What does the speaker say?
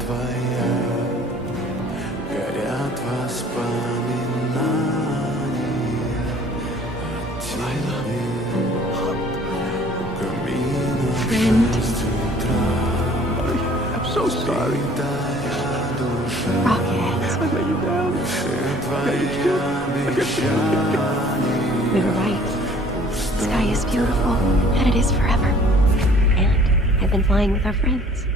твоя, горят воспоминания о тебе. Friend. С утра I'm so sorry. Rocket. I let you down. We were right. The sky is beautiful, and it is forever. And I've been flying with our friends.